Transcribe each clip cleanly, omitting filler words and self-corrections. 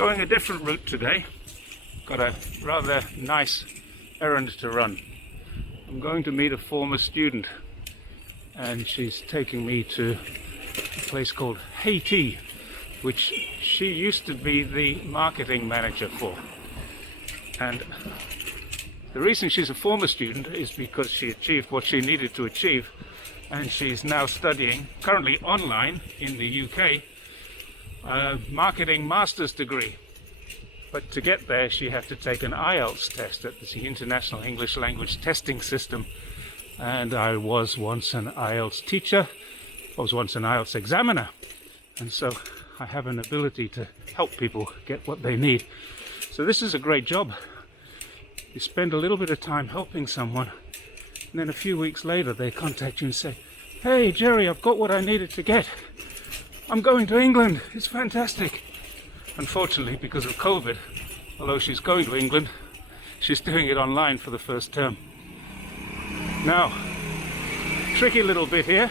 Going a different route today. Got a rather nice errand to run. I'm going to meet a former student, and she's taking me to a place called Haiti, which she used to be the marketing manager for. And the reason she's a former student is because she achieved what she needed to achieve, and she's now studying, currently online in the UK, a marketing master's degree. But to get there, she had to take an IELTS test at the International English Language Testing System. And I was once an IELTS teacher. I was once an IELTS examiner. And so I have an ability to help people get what they need. So this is a great job. You spend a little bit of time helping someone, and then a few weeks later they contact you and say, "Hey Jerry, I've got what I needed to get. I'm going to England. It's fantastic." Unfortunately, because of COVID, although she's going to England, she's doing it online for the first term. Now, tricky little bit here.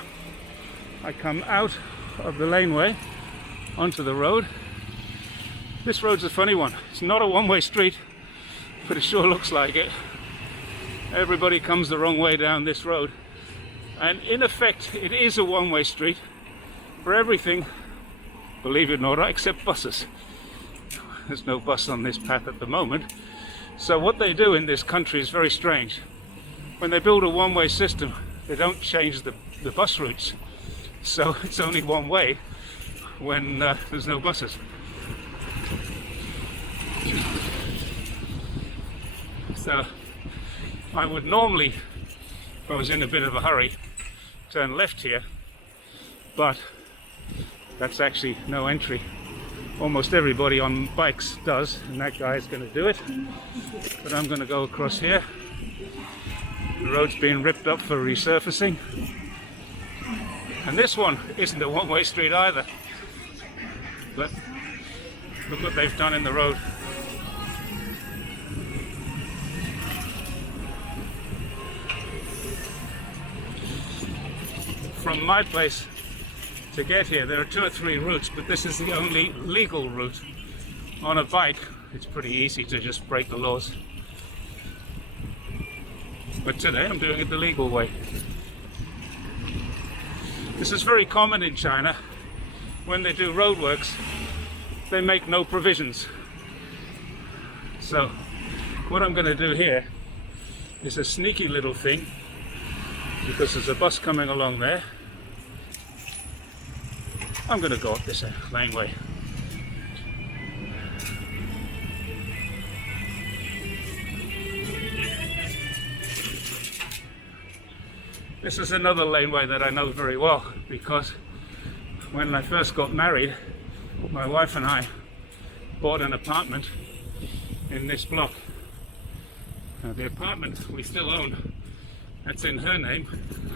I come out of the laneway onto the road. This road's a funny one. It's not a one-way street, but it sure looks like it. Everybody comes the wrong way down this road. And in effect, it is a one-way street for everything, believe it or not, except buses. There's no bus on this path at the moment. So what they do in this country is very strange. When they build a one-way system, they don't change the bus routes. So it's only one way when there's no buses. So I would normally, if I was in a bit of a hurry, turn left here, but that's actually no entry. Almost everybody on bikes does, and that guy is going to do it. But I'm going to go across here. The road's being ripped up for resurfacing. And this one isn't a one-way street either. But look what they've done in the road. From my place to get here, there are 2 or 3 routes, but this is the only legal route. On a bike, it's pretty easy to just break the laws. But today I'm doing it the legal way. This is very common in China. When they do roadworks, they make no provisions. So what I'm going to do here is a sneaky little thing, because there's a bus coming along there. I'm going to go up this laneway. This is another laneway that I know very well, because when I first got married, my wife and I bought an apartment in this block. Now, the apartment we still own, that's in her name,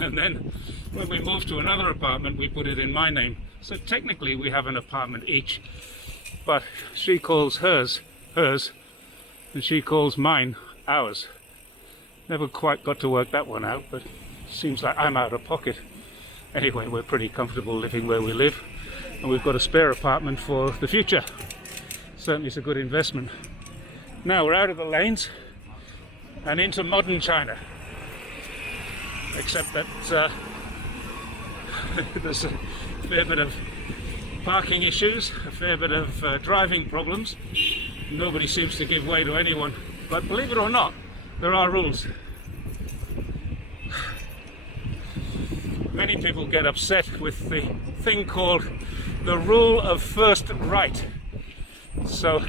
and then when we moved to another apartment we put it in my name. So technically we have an apartment each, but she calls hers hers and she calls mine ours. Never quite got to work that one out, but seems like I'm out of pocket. Anyway, we're pretty comfortable living where we live, and we've got a spare apartment for the future. Certainly it's a good investment. Now we're out of the lanes and into modern China, except that there's a fair bit of parking issues, a fair bit of driving problems. Nobody seems to give way to anyone, but believe it or not, there are rules. Many people get upset with the thing called the rule of first right. So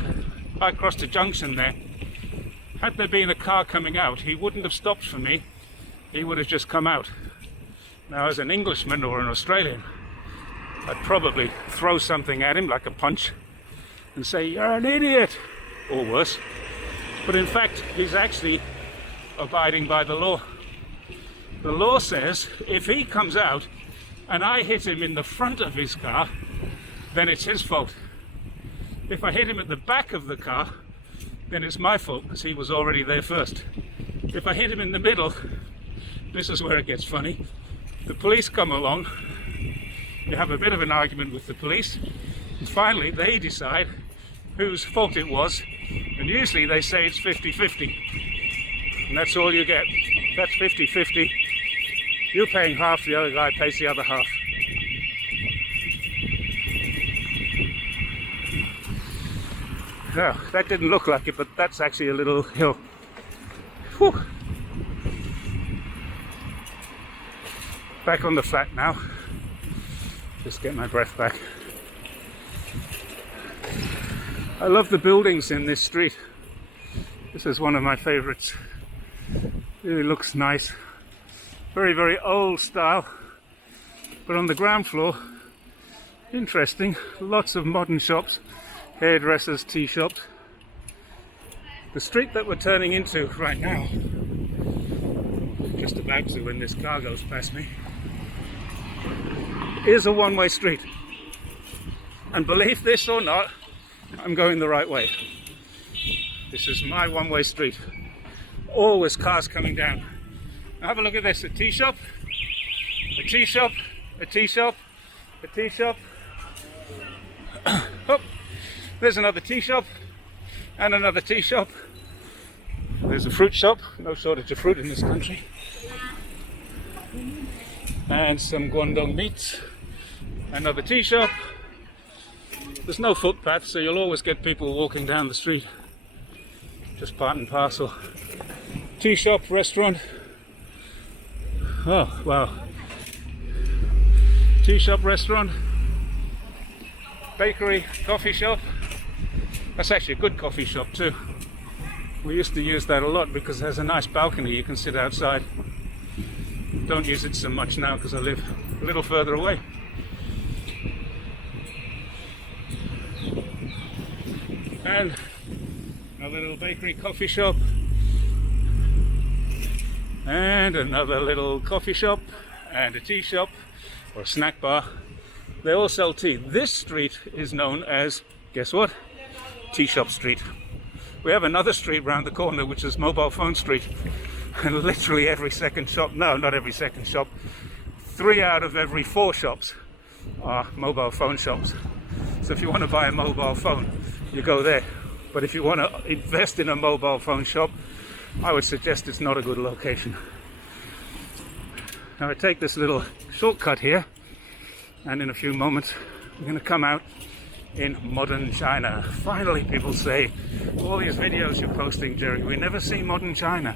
I crossed a junction there. Had there been a car coming out, he wouldn't have stopped for me, he would have just come out. Now, as an Englishman or an Australian, I'd probably throw something at him, like a punch, and say, "You're an idiot," or worse. But in fact, he's actually abiding by the law. The law says if he comes out and I hit him in the front of his car, then it's his fault. If I hit him at the back of the car, then it's my fault, because he was already there first. If I hit him in the middle, this is where it gets funny. The police come along, you have a bit of an argument with the police, and finally they decide whose fault it was, and usually they say it's 50-50, and that's all you get. That's 50-50. You're paying half, the other guy pays the other half. No, that didn't look like it, but that's actually a little hill. Whew. Back on the flat now. Just get my breath back. I love the buildings in this street. This is one of my favorites. Really looks nice. Very, very old style. But on the ground floor, interesting. Lots of modern shops. Hairdressers, tea shops. The street that we're turning into right now, just about to when this car goes past me, is a one-way street. And believe this or not, I'm going the right way. This is my one-way street. Always cars coming down. Now have a look at this, a tea shop, a tea shop, a tea shop, a tea shop. Oh. There's another tea shop and another tea shop. There's a fruit shop, no shortage of fruit in this country. And some Guangdong meats. Another tea shop. There's no footpath, so you'll always get people walking down the street. Just part and parcel. Tea shop, restaurant. Oh, wow. Tea shop, restaurant. Bakery, coffee shop. That's actually a good coffee shop too. We used to use that a lot because there's a nice balcony you can sit outside. Don't use it so much now because I live a little further away. And another little bakery, coffee shop. And another little coffee shop and a tea shop or a snack bar. They all sell tea. This street is known as, guess what? Tea Shop Street. We have another street round the corner which is Mobile Phone Street, and literally every second shop, no, not every second shop, 3 out of every 4 shops are mobile phone shops. So if you want to buy a mobile phone, you go there. But if you want to invest in a mobile phone shop, I would suggest it's not a good location. Now I take this little shortcut here, and in a few moments we're going to come out in modern China. Finally, people say, all these videos you're posting, Jerry, we never see modern China.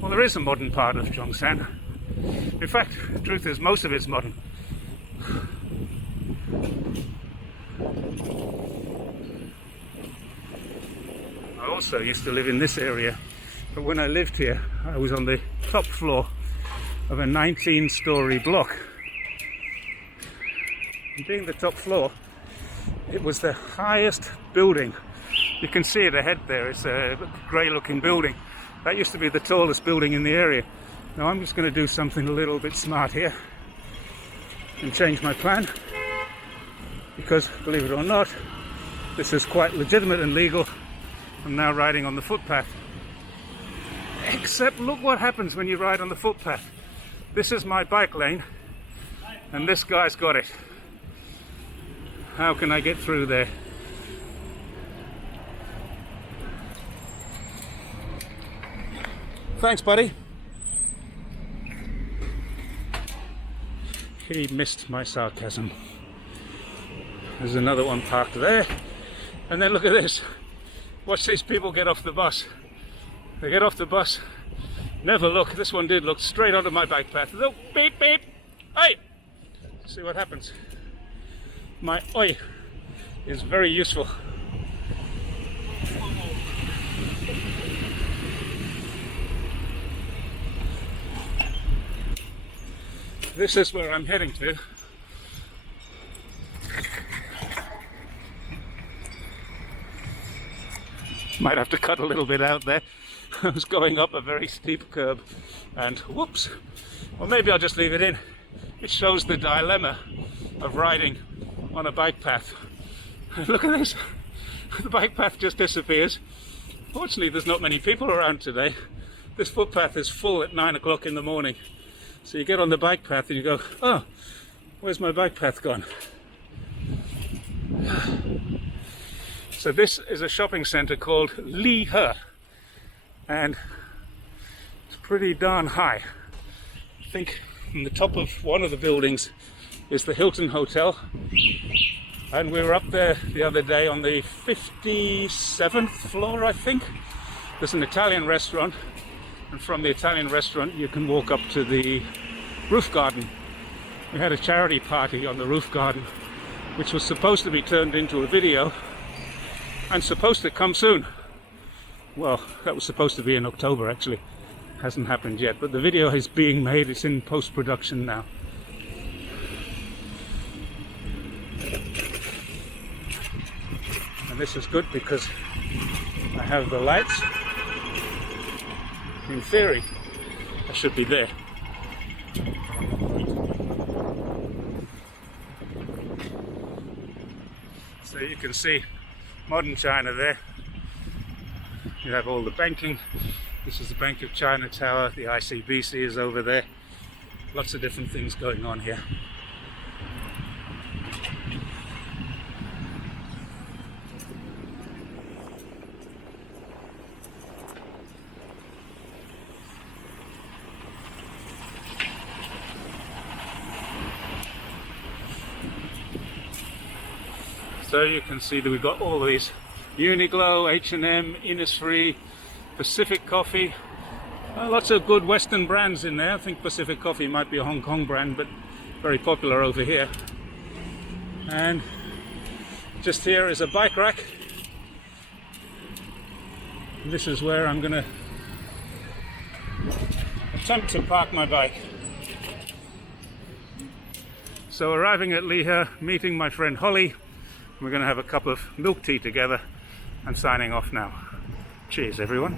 Well, there is a modern part of Zhongshan. In fact, the truth is most of it's modern. I also used to live in this area, but when I lived here, I was on the top floor of a 19-story block. And being the top floor, it was the highest building. You can see it ahead there. It's a grey looking building. That used to be the tallest building in the area. Now I'm just going to do something a little bit smart here and change my plan, because believe it or not, this is quite legitimate and legal. I'm now riding on the footpath. Except look what happens when you ride on the footpath. This is my bike lane and this guy's got it. How can I get through there? Thanks, buddy. He missed my sarcasm. There's another one parked there. And then look at this. Watch these people get off the bus. They get off the bus, never look. This one did look straight onto my bike path. Look, beep, beep. Hey! See what happens. My oi is very useful. This is where I'm heading to. Might have to cut a little bit out there. I was going up a very steep curb and whoops. Or maybe I'll just leave it in. It shows the dilemma of riding on a bike path. Look at this. The bike path just disappears. Fortunately, there's not many people around today. This footpath is full at 9 o'clock in the morning. So you get on the bike path and you go, oh, where's my bike path gone? So this is a shopping center called Lihe, and it's pretty darn high. I think on the top of one of the buildings is the Hilton Hotel, and we were up there the other day on the 57th floor, I think. There's an Italian restaurant, and from the Italian restaurant you can walk up to the roof garden. We had a charity party on the roof garden, which was supposed to be turned into a video and supposed to come soon. Well, that was supposed to be in October actually. Hasn't happened yet, but the video is being made. It's in post-production now. And this is good because I have the lights. In theory, I should be there. So you can see modern China there. You have all the banking. This is the Bank of China Tower. The ICBC is over there. Lots of different things going on here. So you can see that we've got all of these: Uniqlo, H&M, Innisfree, Pacific Coffee. Lots of good Western brands in there. I think Pacific Coffee might be a Hong Kong brand, but very popular over here. And just here is a bike rack. This is where I'm going to attempt to park my bike. So arriving at Lihe, meeting my friend Holly. We're going to have a cup of milk tea together and signing off now. Cheers, everyone.